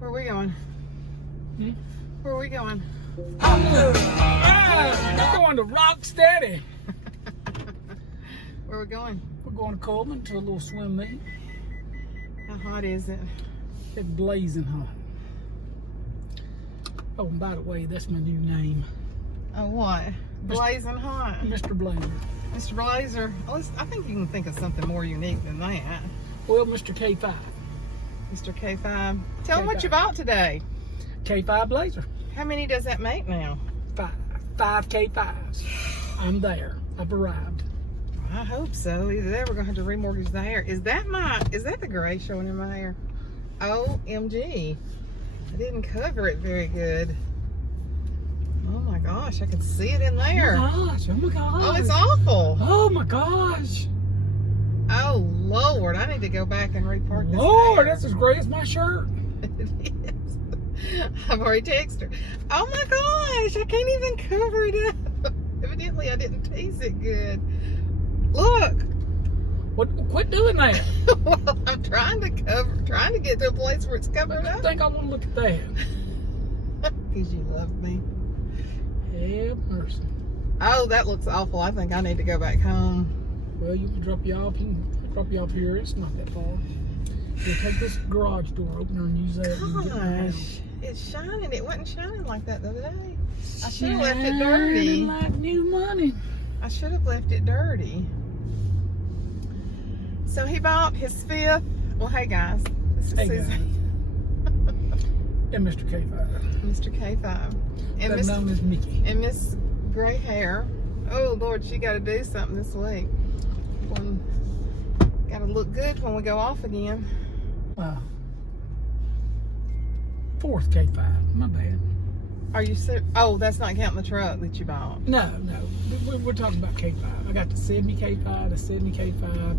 Where are we going? Where are we going? We're going to Rocksteady. Where are we going? We're going to Coleman to a little swim meet. How hot is it? It's blazing hot. Oh, and by the way, that's my new name. Oh, what? Blazing hot. Mr. Blazer. Mr. Blazer. Oh, I think you can think of something more unique than that. Well, Mr. K5. Mr. K5. Tell them what K5. you bought today. K5 Blazer. How many does that make now? 5 K5s. I'm there. I've arrived. I hope so. Either that or we're going to have to remortgage the hair. Is that the gray showing in my hair? OMG. I didn't cover it very good. Oh my gosh, I can see it in there. Oh my gosh. Oh my gosh. Oh, it's awful. Oh my gosh. Oh Lord, I need to go back and repart this Lord, hair. that's as gray as my shirt. It is. I've already texted her. Oh my gosh, I can't even cover it up. Evidently I didn't tease it good. Look. Quit doing that. Well, I'm trying to get to a place where it's covered I up. think I want to look at that. Because you love me. Have mercy. Oh, that looks awful. I think I need to go back home. Well, you can drop you off. You can drop you off here. It's not that far. You'll take this garage door opener and use that. And get down. Gosh, it's shining. It wasn't shining like that the other day. I should have left it dirty. Shining like new money. I should have left it dirty. So he bought his 5th. Well, hey guys, this is Hey Suzanne. And Mr. K5. Mr. K5 and That's known as Mickey. and Miss Gray Hair. Oh Lord, she got to do something this week. Got to look good when we go off again. Wow. 4th K5. My bad. Are you serious? Oh, that's not counting the truck that you bought. No. We're talking about K5. I got the 70 K5, the 70 K5,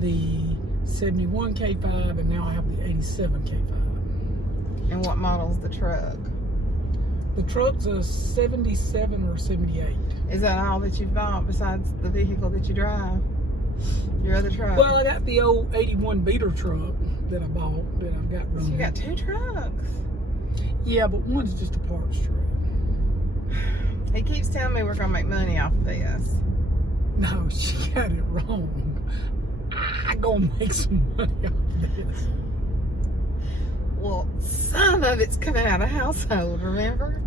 the 71 K5, and now I have the 87 K5. And what model's the truck? The truck's a 77 or 78. Is that all that you've bought besides the vehicle that you drive? Your other truck? Well, I got the old 81 beater truck that I bought that I've got So running. you got 2 trucks. Yeah, but one's just a parts truck. He keeps telling me we're gonna make money off of this. No, she got it wrong. I'm gonna make some money off of this. Well, some of it's coming out of household, remember?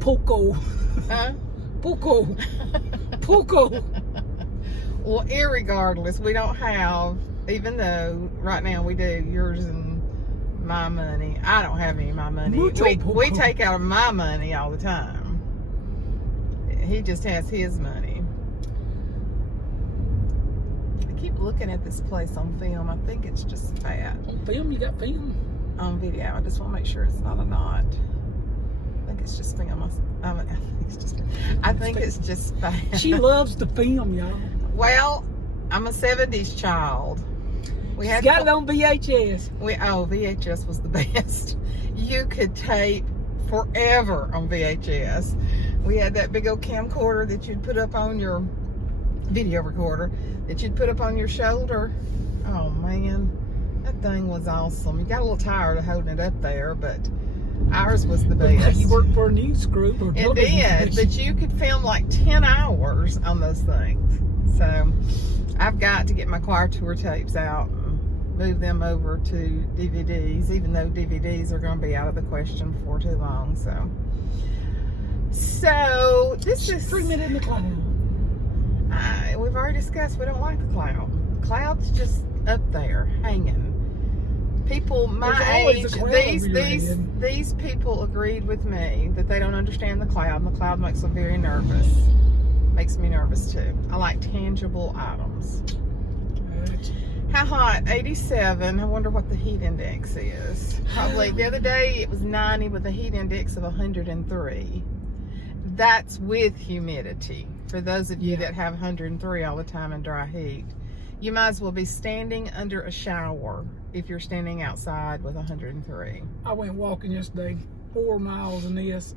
Poco. Huh? Poco. Poco. Well, irregardless, we don't have, even though right now we do yours and my money. I don't have any of my money. We take out of my money all the time. He just has his money. I keep looking at this place on film. I think it's just fat. On film? You got film? On video. I just want to make sure it's not a knot. I think it's just film. I think it's just fat. She loves the film, y'all. Well, I'm a 70s child. We She's got it on VHS. VHS was the best. You could tape forever on VHS. We had that big old camcorder that you'd put up on your video recorder that you'd put up on your shoulder. Oh man, that thing was awesome. You got a little tired of holding it up there, but ours was the best. You worked for a news group or It did, but you could film like 10 hours on those things. So I've got to get my choir tour tapes out and move them over to DVDs, even though DVDs are going to be out of the question before too long. So this is 3 minutes in the cloud. we've already discussed we don't like the cloud. Cloud's just up there hanging. People my age, these people agreed with me that they don't understand the cloud, and the cloud makes them very nervous. Makes me nervous too. I like tangible items. How hot? 87. I wonder what the heat index is. Probably the other day it was 90 with a heat index of 103. That's with humidity. For those of you that have 103 all the time in dry heat, you might as well be standing under a shower if you're standing outside with 103. I went walking yesterday, 4 miles in this.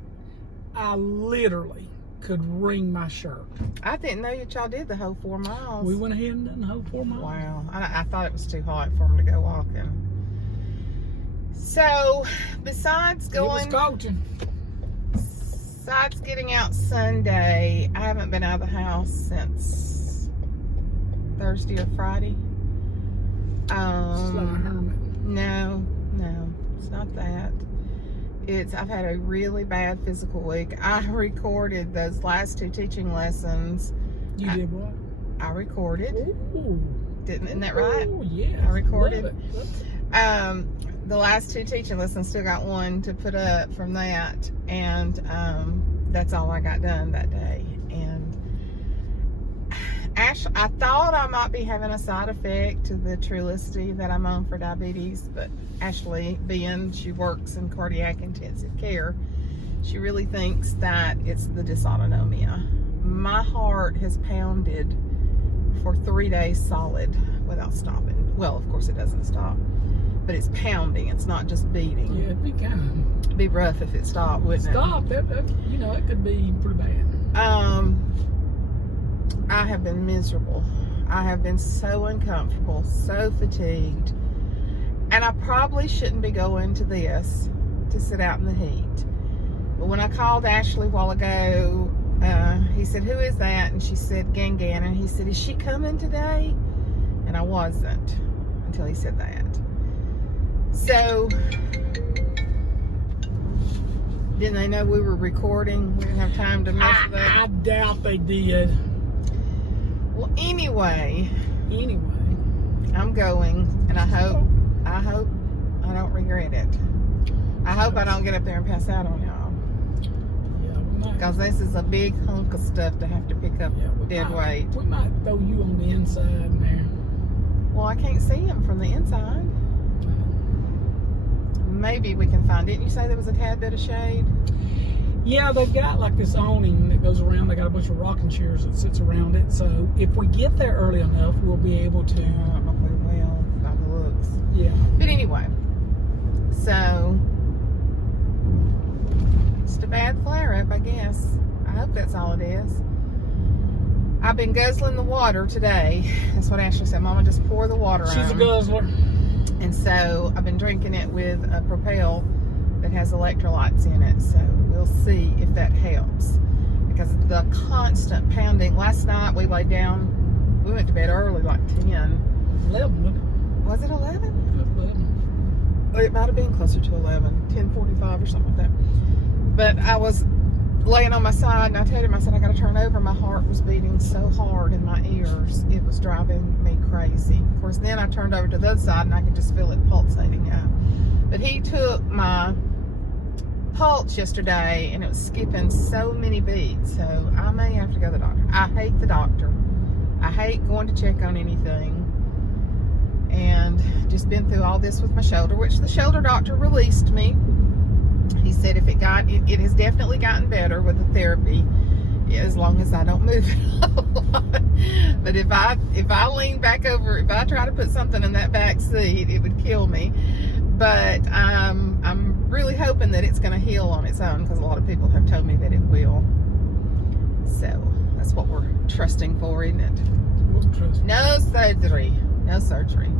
I literally could wring my shirt. I didn't know that y'all did the whole 4 miles. We went ahead and done the whole 4 miles. Wow. I thought it was too hot for them to go walking. So, besides Besides getting out Sunday, I haven't been out of the house since Thursday or Friday. No, it's not that. I've had a really bad physical week. I recorded those last 2 teaching lessons. You did what? I recorded. Ooh. Isn't that right? Oh, yeah. I recorded. Love it. The last 2 teaching lessons, still got 1 to put up from that, and that's all I got done that day. And Ashley, I thought I might be having a side effect to the Trulicity that I'm on for diabetes, but Ashley, she works in cardiac intensive care, she really thinks that it's the dysautonomia. My heart has pounded for 3 days solid without stopping. Well, of course it doesn't stop, but it's pounding. It's not just beating. Yeah, it'd be rough if it stopped, wouldn't it? It could be pretty bad. I have been miserable. I have been so uncomfortable, so fatigued, and I probably shouldn't be going to this to sit out in the heat. But when I called Ashley a while ago, he said, "Who is that?" And she said, "Gangan." And he said, "Is she coming today?" And I wasn't until he said that. So, didn't they know we were recording? We didn't have time to mess with that. I doubt they did. Well, anyway, I'm going, and I hope I don't regret it. I hope I don't get up there and pass out on y'all. Yeah, we might. Because this is a big hunk of stuff to have to pick up dead weight. We might throw you on the inside there. Well, I can't see him from the inside. Maybe we can find it. Didn't you say there was a tad bit of shade? Yeah, they've got like this awning that goes around. They got a bunch of rocking chairs that sits around it. So if we get there early enough, we'll be able to. I don't know if we will, by the looks. Yeah. But anyway, so just a bad flare-up, I guess. I hope that's all it is. I've been guzzling the water today. That's what Ashley said. Mama, just pour the water on. She's a guzzler. And so I've been drinking it with a Propel that has electrolytes in it. So we'll see if that helps. Because the constant pounding. Last night we laid down, we went to bed early, like 10. 11, wasn't it? Was it 11? 11. It might have been closer to 11, 10:45 or something like that. But I was laying on my side, and I told him, I said, I got to turn over. My heart was beating so hard in my ears. It was driving me crazy. Of course, then I turned over to the other side, and I could just feel it pulsating out. But he took my pulse yesterday, and it was skipping so many beats. So I may have to go to the doctor. I hate the doctor. I hate going to check on anything. And just been through all this with my shoulder, which the shoulder doctor released me. He said if it has definitely gotten better with the therapy, as long as I don't move it a lot. But if I lean back over, if I try to put something in that back seat, it would kill me. But I'm really hoping that it's going to heal on its own, because a lot of people have told me that it will. So that's what we're trusting for, isn't it? No surgery. No surgery.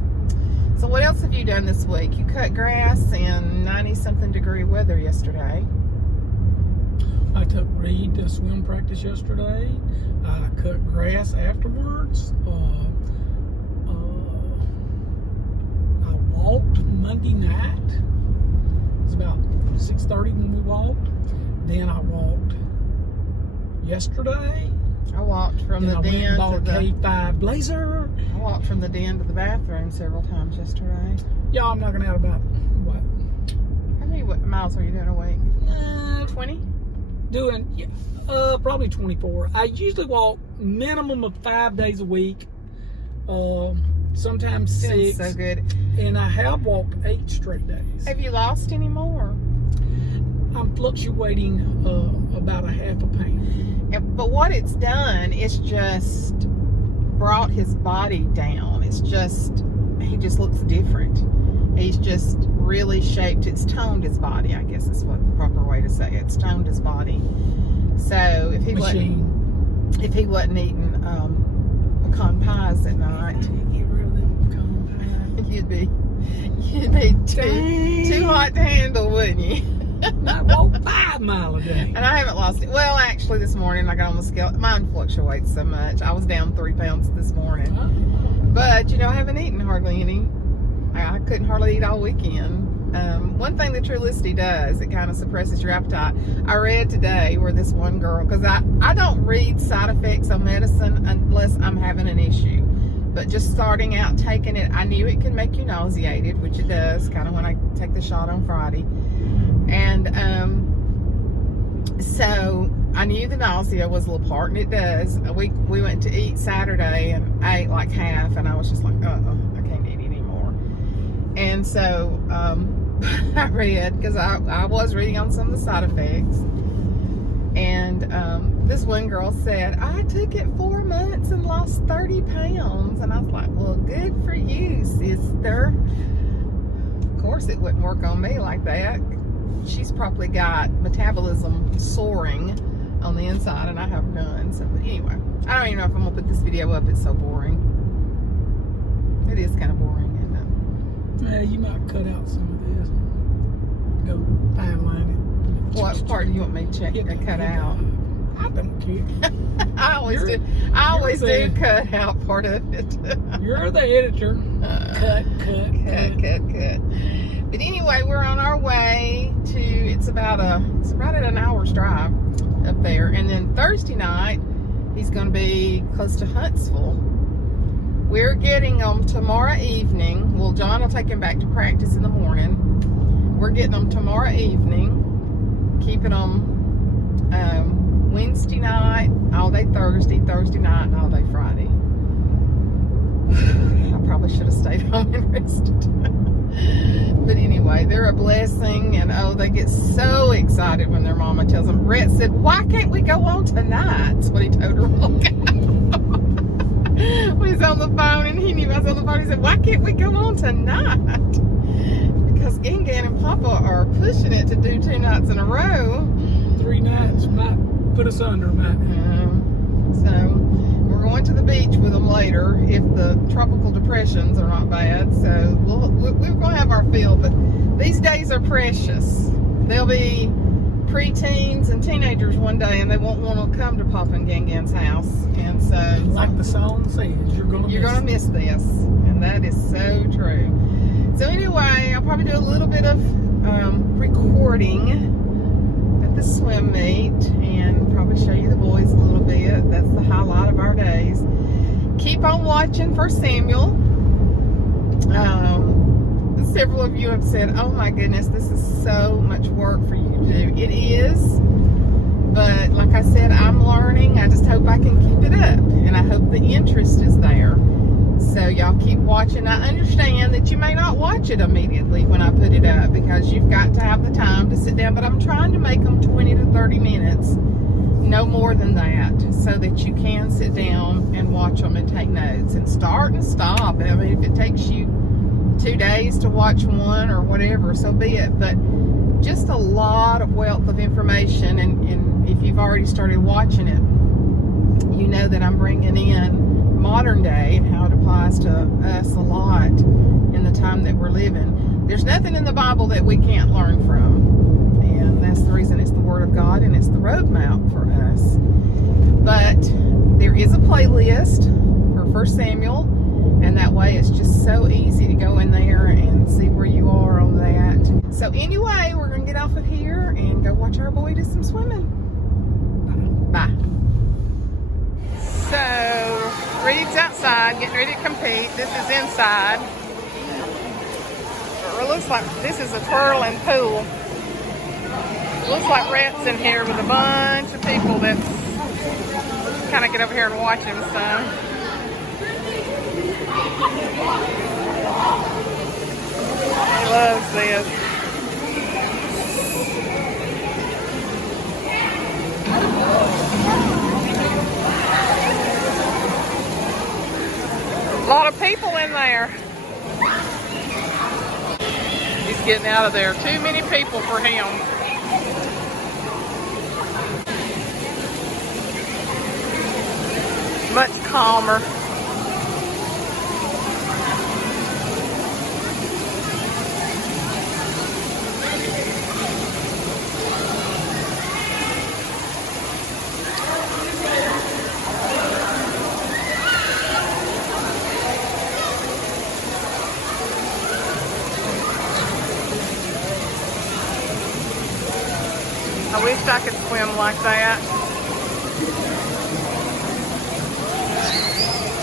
So what else have you done this week? You cut grass in 90-something degree weather yesterday. I took Reaid to swim practice yesterday. I cut grass afterwards. I walked Monday night. It was about 6:30 when we walked. Then I walked yesterday. I walked from the den to the K5 Blazer. I walked from the den to the bathroom several times yesterday. Yeah, I'm knocking out about what? How many miles are you doing a week? 20? Doing probably 24. I usually walk minimum of 5 days a week. Sometimes 6. So good. And I have walked 8 straight days. Have you lost any more? I'm fluctuating about a half a pound. But what it's done, it's just brought his body down. He just looks different. He's just really shaped. It's toned his body, I guess is what the proper way to say it. It's toned his body. So if he wasn't eating pecan pies at night, get rid of them pecan pies. you'd be You'd be too hot to handle, wouldn't you? I walk 5 miles a day. And I haven't lost it. Well, actually, this morning I got on the scale. Mine fluctuates so much. I was down 3 pounds this morning. But, I haven't eaten hardly any. I couldn't hardly eat all weekend. One thing that Trulicity does, it kind of suppresses your appetite. I read today where this one girl, because I don't read side effects on medicine unless I'm having an issue. But just starting out taking it, I knew it can make you nauseated, which it does, kind of when I take the shot on Friday. And so I knew the nausea was a little part, and it does. We went to eat Saturday, and I ate like half, and I was just like, I can't eat anymore. And so I read, because I was reading on some of the side effects, and this one girl said, I took it 4 months and lost 30 pounds. And I was like, well, good for you, sister. Of course, it wouldn't work on me like that. She's probably got metabolism soaring on the inside, and I have none. So, but anyway, I don't even know if I'm going to put this video up. It's so boring. It is kind of boring, isn't it? Yeah, you might cut out some of this. Go timeline it. What part do you want me to check and cut out? I don't care. I always do cut out part of it. You're the editor. Cut. But anyway, we're on our way to. It's about an hour's drive up there, and then Thursday night he's going to be close to Huntsville. We're getting them tomorrow evening. Well, John will take him back to practice in the morning. We're getting them tomorrow evening, keeping them Wednesday night, all day Thursday night, and all day Friday. I probably should have stayed home and rested. But anyway, they're a blessing, and they get so excited when their mama tells them. Brett said, why can't we go on tonight? That's what he told her. When he's on the phone, and he knew I was on the phone, he said, why can't we go on tonight? Because Gangan and Papa are pushing it to do 2 nights in a row. 3 nights might put us under, Matt. So we're going to the beach with them later if the tropical depressions are not bad. So we're going to have our fill, but these days are precious. They'll be preteens and teenagers one day, and they won't want to come to Papa and Gangan's house. And so, like the song says, you're going to miss this, and that is so true. So anyway, I'll probably do a little bit of recording at the swim meet, and probably show you the boys a little bit. That's the highlight of our days. Keep on watching for Samuel. Several of you have said, oh my goodness, this is so much work for you to do. It is, but like I said, I'm learning. I just hope I can keep it up, and I hope the interest is there. So y'all keep watching. I understand that you may not watch it immediately when I put it up, because you've got to have the time to sit down, but I'm trying to make them 20 to 30 minutes, no more than that, so that you can sit down and watch them and take notes and start and stop. I mean, if it takes you 2 days to watch one or whatever, so be it. But just a lot of wealth of information, and if you've already started watching it, you know that I'm bringing in modern day and how it applies to us a lot in the time that we're living. There's nothing in the Bible that we can't learn from, and that's the reason it's the Word of God, and it's the roadmap for us. But there is a playlist for 1 Samuel, and that way it's just so easy to go in there and see where you are on that. So anyway, we're going to get off of here and go watch our boy do some swimming. Bye. So, Reaid's outside getting ready to compete. This is inside. It looks like this is a twirling pool. It looks like Rhett's in here with a bunch of people that kind of get over here and watch him some. He loves this. A lot of people in there. He's getting out of there. Too many people for him. Much calmer. I wish I could swim like that.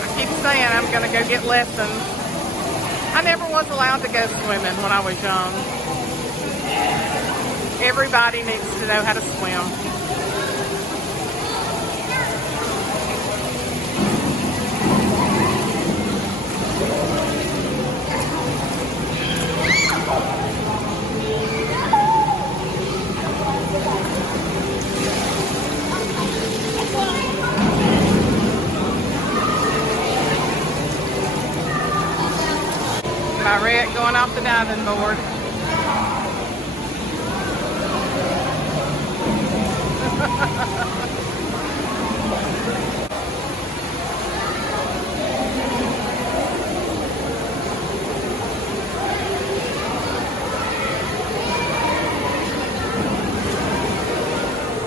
I keep saying I'm going to go get lessons. I never was allowed to go swimming when I was young. Everybody needs to know how to swim. My Reaid going off the diving board.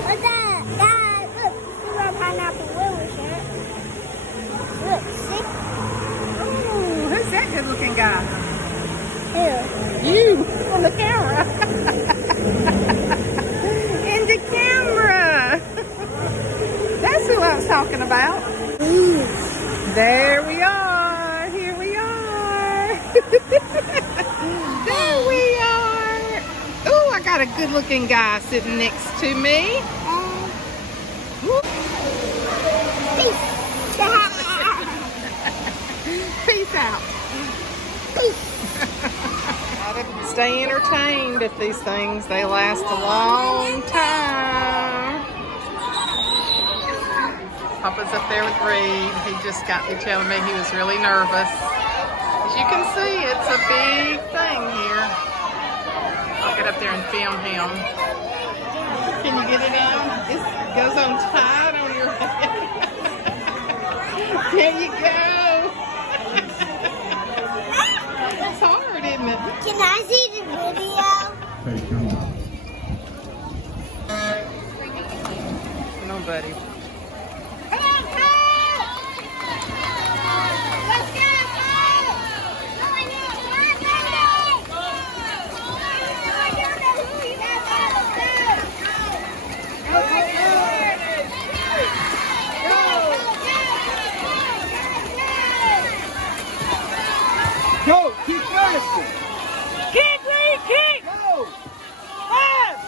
What's that? Guys, look. This is our pineapple willow shirt. Look, see? Ooh, who's that good looking guy? Who? You on the camera. In the camera. That's who I was talking about. There we are. Here we are. There we are. Ooh, I got a good looking guy sitting next to me. Peace out. Gotta stay entertained at these things. They last a long time. Papa's up there with Reaid. He just got me telling me he was really nervous. As you can see, it's a big thing here. I'll get up there and film him. Can you get it down? It goes on tight on your head. There you go. It's hard, isn't it? Can I see the video? No, buddy. Come on, go! Let's go! Go! Keep finishing! Kick, Reaid, kick! Go! Pass!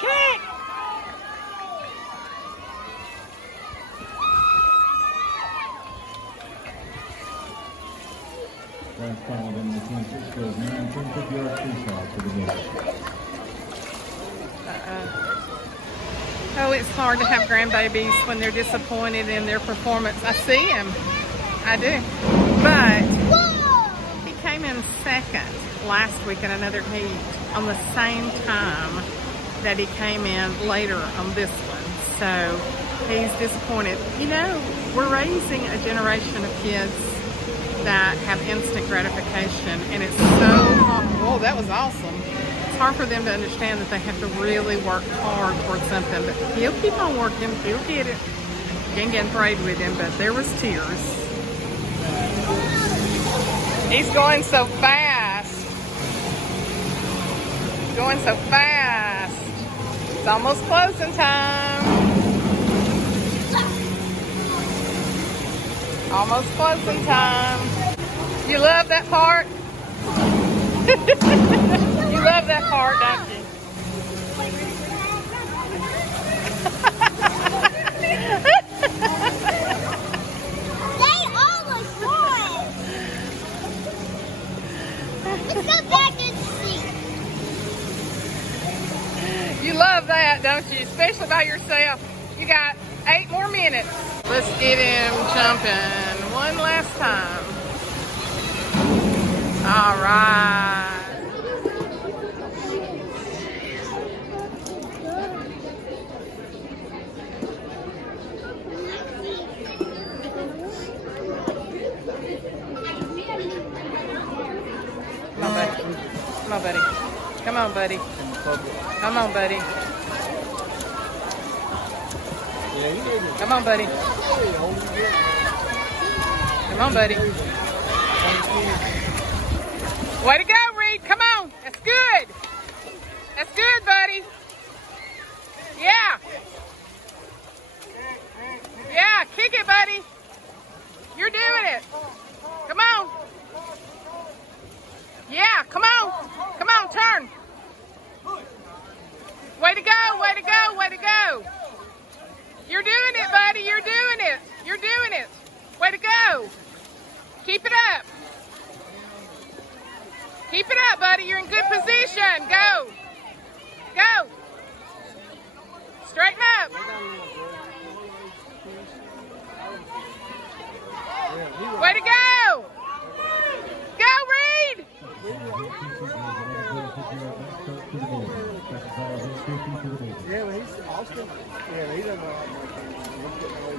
Kick! Last foul in the 26 goes 9, 50-yard free shot for the goal. Oh, it's hard to have grandbabies when they're disappointed in their performance. I see him. I do. But he came in second last week in another heat on the same time that he came in later on this one. So he's disappointed. You know, we're raising a generation of kids that have instant gratification, and it's so hard. Whoa, that was awesome. It's hard for them to understand that they have to really work hard towards something, but he'll keep on working. He'll get it. Can't get afraid with him, but there was tears. He's going so fast. He's going so fast. It's almost closing time. Almost closing time. You love that part? You love that part, don't you? They almost won! Let's go back in the seat. You love that, don't you? Especially by yourself. You got 8 more minutes. Let's get him jumping one last time. All right. Come on, buddy. Come on, buddy. Come on, buddy. Come on, buddy. Come on, buddy. Way to go, Reaid. Come on. That's good. That's good, buddy. You're doing it, buddy. You're doing it. You're doing it. Way to go. Keep it up. Keep it up, buddy. You're in good position. Go. Go. Straighten up. Way to go. Go, Reaid.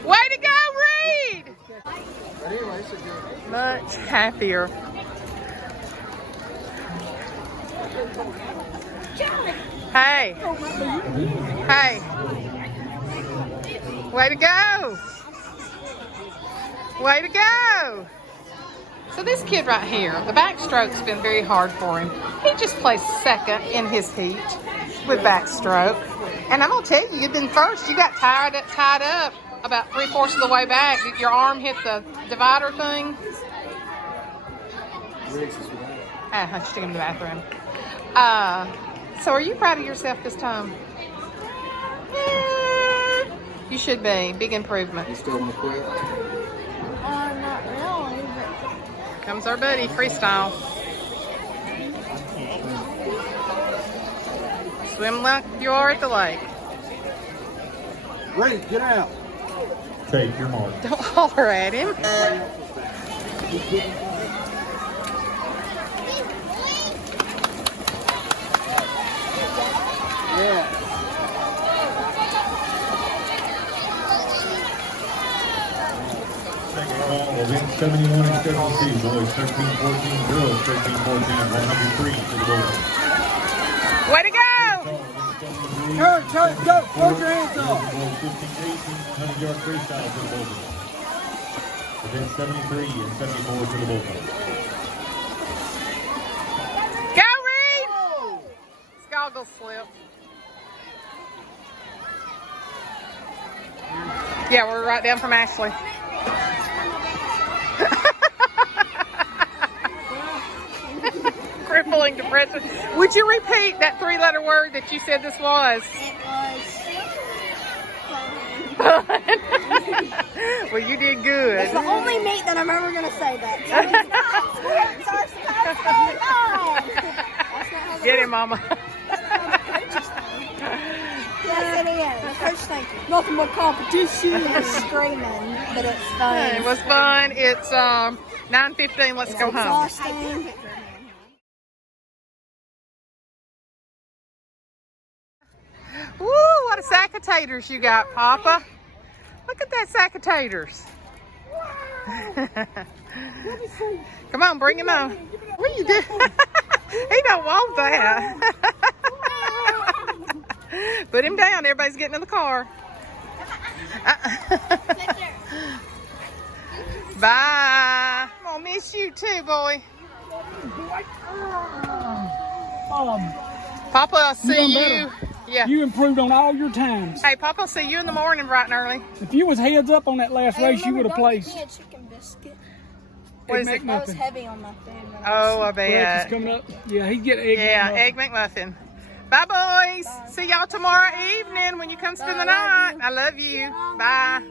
Way to go, Reaid. Much happier. Hey. Hey. Way to go. Way to go. So this kid right here, the backstroke's been very hard for him. He just placed second in his heat with backstroke. And I'm going to tell you, you've been first. You got tied up about 3/4 of the way back. Your arm hit the divider thing. I just took him to the bathroom. So are you proud of yourself this time? You should be. Big improvement. You still want to quit? Not really, but... Here comes our buddy, freestyle. Swim like you are at the lake. Ready, get out. Take your mark. Don't holler at him. Yeah. Second call, event 71 and 72, boys 13-14, girls 13-14, 103 to the board. Way to go! Turn, go, close your hands off. 15-18, 100-yard freestyle to the Bulldogs. Event 73 and 74 to the Bulldogs. Go, Reaid! Goggle slip. Yeah, we're right down from Ashley. Crippling depression. Would you repeat that 3-letter word that you said this was? It was... Well, you did good. It's the only meat that I'm ever going to say that. Get him, Mama. Yes, it is. Coach, thank you. Nothing but competition and screaming, but it's fun. It was fun. It's 9:15. Let's go home. Exhausting. Woo, what a sack of taters you got, Papa. Look at that sack of taters. Come on, bring him on. What are you doing? He don't want that. Put him down. Everybody's getting in the car. Bye. I'm going to miss you too, boy. Papa, I'll see you. Yeah. You improved on all your times. Hey, Papa, I'll see you in the morning bright and early. If you was heads up on that last race, you would have placed. Give me a chicken biscuit. What is it? That was heavy on my food. Oh, I Breakfast bet. coming up. Yeah, he'd get egg. Yeah, egg McMuffin. Bye, boys. See y'all tomorrow evening when you come spend the night. I love you. Bye.